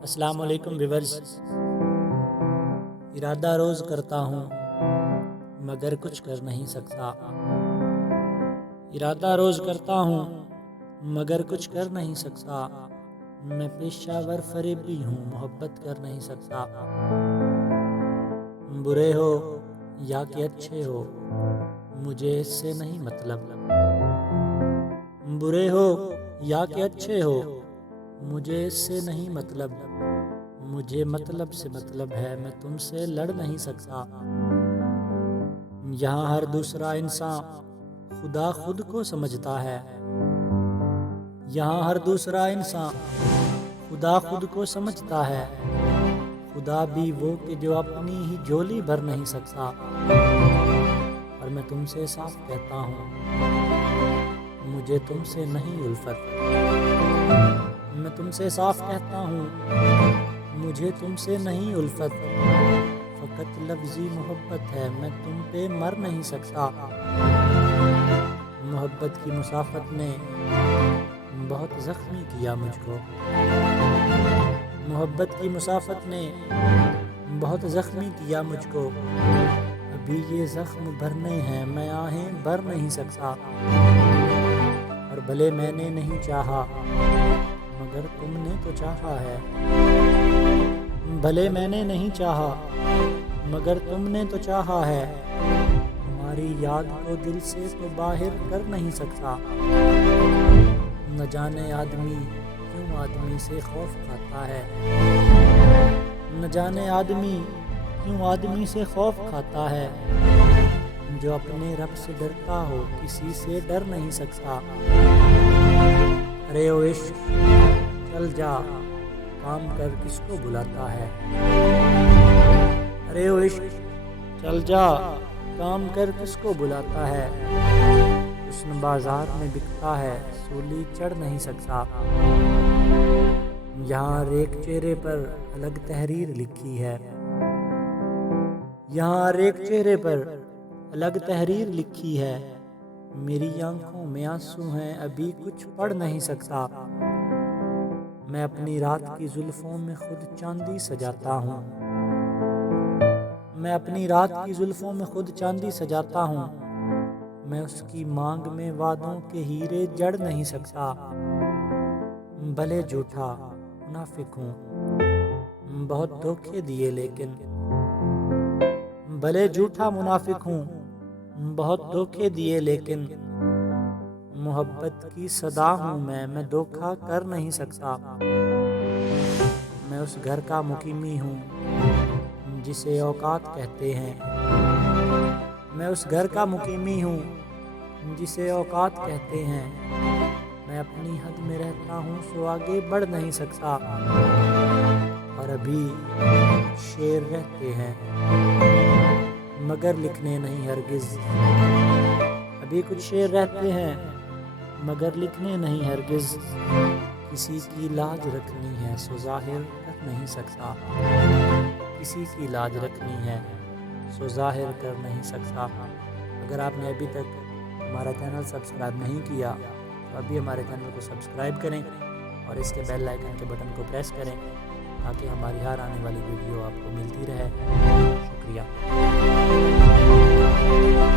السلام علیکم ویورز۔ ارادہ روز کرتا ہوں مگر کچھ کر نہیں سکتا۔ ارادہ روز کرتا ہوں مگر کچھ کر نہیں سکتا۔ میں پیشہ ور فریبی ہوں، محبت کر نہیں سکتا۔ برے ہو یا کہ اچھے ہو مجھے اس سے نہیں مطلب۔ برے ہو یا کہ اچھے ہو مجھے اس سے نہیں مطلب۔ مجھے مطلب سے مطلب ہے، میں تم سے لڑ نہیں سکتا۔ یہاں ہر دوسرا انسان خدا خود کو سمجھتا ہے۔ یہاں ہر دوسرا انسان خدا خود کو سمجھتا ہے۔ خدا بھی وہ کہ جو اپنی ہی جھولی بھر نہیں سکتا۔ اور میں تم سے صاف کہتا ہوں مجھے تم سے نہیں الفت۔ میں تم سے صاف کہتا ہوں مجھے تم سے نہیں الفت۔ فقط لفظی محبت ہے، میں تم پہ مر نہیں سکتا۔ محبت کی مسافت نے بہت زخمی کیا مجھ کو۔ محبت کی مسافت نے بہت زخمی کیا مجھ کو۔ ابھی یہ زخم بھرنے ہیں، میں آہیں بھر نہیں سکتا۔ اور بھلے میں نے نہیں چاہا مگر تم نے تو چاہا ہے۔ بھلے میں نے نہیں چاہا مگر تم نے تو چاہا ہے۔ تمہاری یاد کو دل سے تو باہر کر نہیں سکتا۔ نہ جانے آدمی کیوں آدمی سے خوف کھاتا ہے۔ نہ جانے آدمی کیوں آدمی سے خوف کھاتا ہے۔ جو اپنے رب سے ڈرتا ہو کسی سے ڈر نہیں سکتا۔ ارے او عشق چل جا، کام کر کس کو بلاتا ہے۔ ارے او عشق چل جا، کام کر کس کو بلاتا ہے۔ حسن بازار میں بکتا ہے، سولی چڑھ نہیں سکتا۔ یہاں ہر ایک چہرے پر الگ تحریر لکھی ہے۔ یہاں ہر ایک چہرے پر الگ تحریر لکھی ہے۔ میری آنکھوں میں آنسو ہیں، ابھی کچھ پڑھ نہیں سکتا۔ میں اپنی رات کی زلفوں میں خود چاندی سجاتا ہوں۔ میں اپنی رات کی زلفوں میں خود چاندی سجاتا ہوں۔ میں اس کی مانگ میں وعدوں کے ہیرے جڑ نہیں سکتا۔ بھلے جھوٹا منافق ہوں، بہت دھوکے دیے لیکن۔ بھلے جھوٹا منافق ہوں، بہت دھوکے دیے لیکن۔ محبت کی صدا ہوں میں دھوکا کر نہیں سکتا۔ میں اس گھر کا مقیمی ہوں جسے اوقات کہتے ہیں۔ میں اس گھر کا مقیمی ہوں جسے اوقات کہتے ہیں۔ میں اپنی حد میں رہتا ہوں سو آگے بڑھ نہیں سکتا۔ اور ابھی شعر رہتے ہیں مگر لکھنے نہیں ہرگز۔ ابھی کچھ شعر رہتے ہیں مگر لکھنے نہیں ہرگز۔ کسی کی لاج رکھنی ہے سو ظاہر کر نہیں سکتا۔ کسی کی لاج رکھنی ہے سو ظاہر کر نہیں سکتا۔ اگر آپ نے ابھی تک ہمارا چینل سبسکرائب نہیں کیا تو ابھی ہمارے چینل کو سبسکرائب کریں اور اس کے بیل آئیکن کے بٹن کو پریس کریں تاکہ ہماری ہر آنے والی ویڈیو آپ کو ملتی رہے۔ شکریہ۔